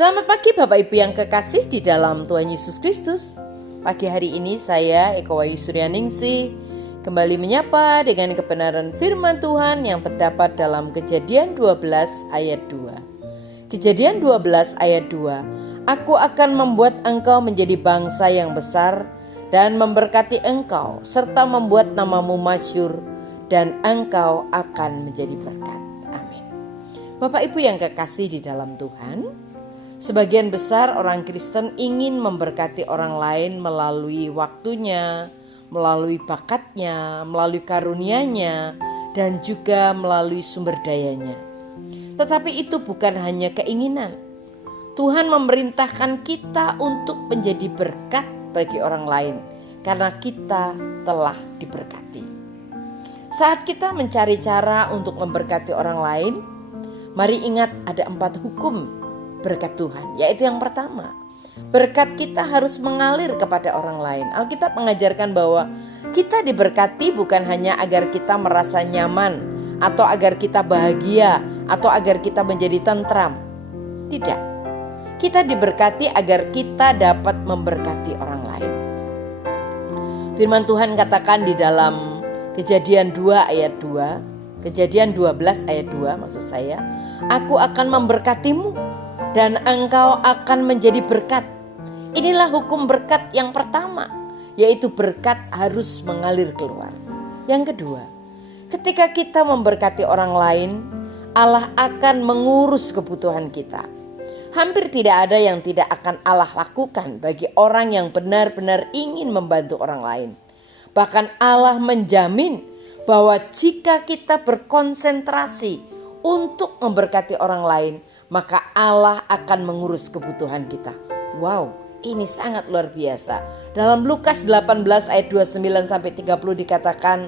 Selamat pagi Bapak Ibu yang kekasih di dalam Tuhan Yesus Kristus. Pagi hari ini saya Eko Wayu Suryaningsih kembali menyapa dengan kebenaran firman Tuhan yang terdapat dalam Kejadian 12 ayat 2. Kejadian 12 ayat 2. Aku akan membuat engkau menjadi bangsa yang besar dan memberkati engkau serta membuat namamu masyhur dan engkau akan menjadi berkat. Amin. Bapak Ibu yang kekasih di dalam Tuhan, sebagian besar orang Kristen ingin memberkati orang lain melalui waktunya, melalui bakatnya, melalui karunia-Nya, dan juga melalui sumber dayanya. Tetapi itu bukan hanya keinginan. Tuhan memerintahkan kita untuk menjadi berkat bagi orang lain karena kita telah diberkati. Saat kita mencari cara untuk memberkati orang lain, mari ingat ada 4 hukum berkat Tuhan, yaitu yang pertama, berkat kita harus mengalir kepada orang lain. Alkitab mengajarkan bahwa kita diberkati bukan hanya agar kita merasa nyaman atau agar kita bahagia atau agar kita menjadi tentram. Tidak. Kita diberkati agar kita dapat memberkati orang lain. Firman Tuhan katakan di dalam Kejadian 2 ayat 2, Kejadian 12 ayat 2 maksud saya, aku akan memberkatimu dan engkau akan menjadi berkat. Inilah hukum berkat yang pertama, yaitu berkat harus mengalir keluar. Yang kedua, ketika kita memberkati orang lain, Allah akan mengurus kebutuhan kita. Hampir tidak ada yang tidak akan Allah lakukan bagi orang yang benar-benar ingin membantu orang lain. Bahkan Allah menjamin bahwa jika kita berkonsentrasi untuk memberkati orang lain, maka Allah akan mengurus kebutuhan kita. Wow, ini sangat luar biasa. Dalam Lukas 18 ayat 29 sampai 30 dikatakan,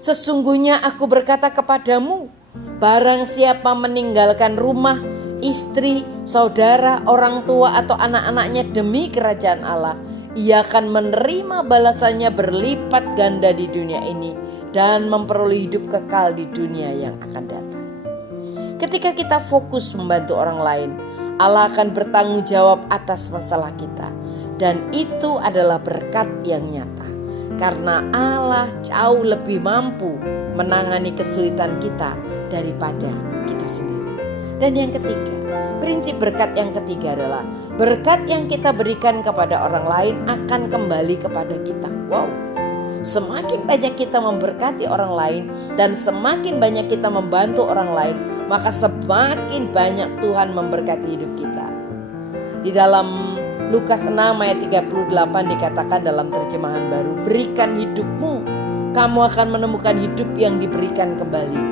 sesungguhnya aku berkata kepadamu, barang siapa meninggalkan rumah, istri, saudara, orang tua atau anak-anaknya demi kerajaan Allah, ia akan menerima balasannya berlipat ganda di dunia ini dan memperoleh hidup kekal di dunia yang akan datang. Ketika kita fokus membantu orang lain, Allah akan bertanggung jawab atas masalah kita. Dan itu adalah berkat yang nyata. Karena Allah jauh lebih mampu menangani kesulitan kita daripada kita sendiri. Dan yang ketiga, prinsip berkat yang ketiga adalah berkat yang kita berikan kepada orang lain akan kembali kepada kita. Wow. Semakin banyak kita memberkati orang lain dan semakin banyak kita membantu orang lain, maka semakin banyak Tuhan memberkati hidup kita. Di dalam Lukas 6 ayat 38 dikatakan dalam terjemahan baru, berikan hidupmu, kamu akan menemukan hidup yang diberikan kembali.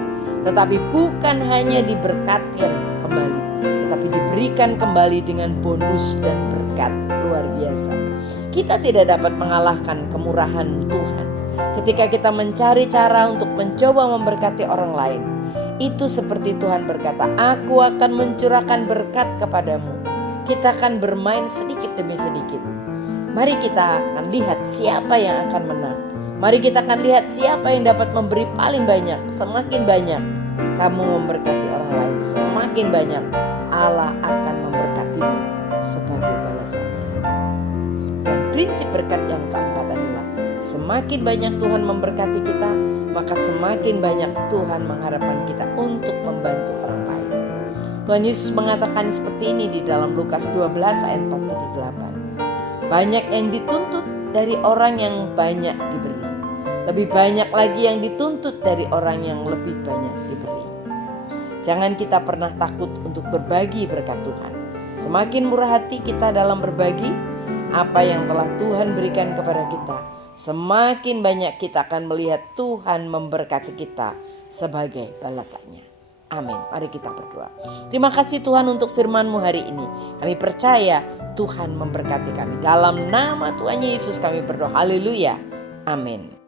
Tetapi bukan hanya diberkati kembali, tetapi diberikan kembali dengan bonus dan berkat luar biasa. Kita tidak dapat mengalahkan kemurahan Tuhan ketika kita mencari cara untuk mencoba memberkati orang lain. Itu seperti Tuhan berkata, aku akan mencurahkan berkat kepadamu. Kita akan bermain sedikit demi sedikit. Mari kita akan lihat siapa yang akan menang. Mari kita akan lihat siapa yang dapat memberi paling banyak. Semakin banyak kamu memberkati orang lain, semakin banyak Allah akan memberkatimu sebagai balasannya. Dan prinsip berkat yang keempat adalah semakin banyak Tuhan memberkati kita, maka semakin banyak Tuhan mengharapkan kita untuk membantu orang lain. Tuhan Yesus mengatakan seperti ini di dalam Lukas 12 ayat 48. Banyak yang dituntut dari orang yang banyak diberi. Lebih banyak lagi yang dituntut dari orang yang lebih banyak diberi. Jangan kita pernah takut untuk berbagi berkat Tuhan. Semakin murah hati kita dalam berbagi apa yang telah Tuhan berikan kepada kita, semakin banyak kita akan melihat Tuhan memberkati kita sebagai balasannya. Amin. Mari kita berdoa. Terima kasih Tuhan untuk firman-Mu hari ini. Kami percaya Tuhan memberkati kami. Dalam nama Tuhan Yesus kami berdoa. Haleluya. Amin.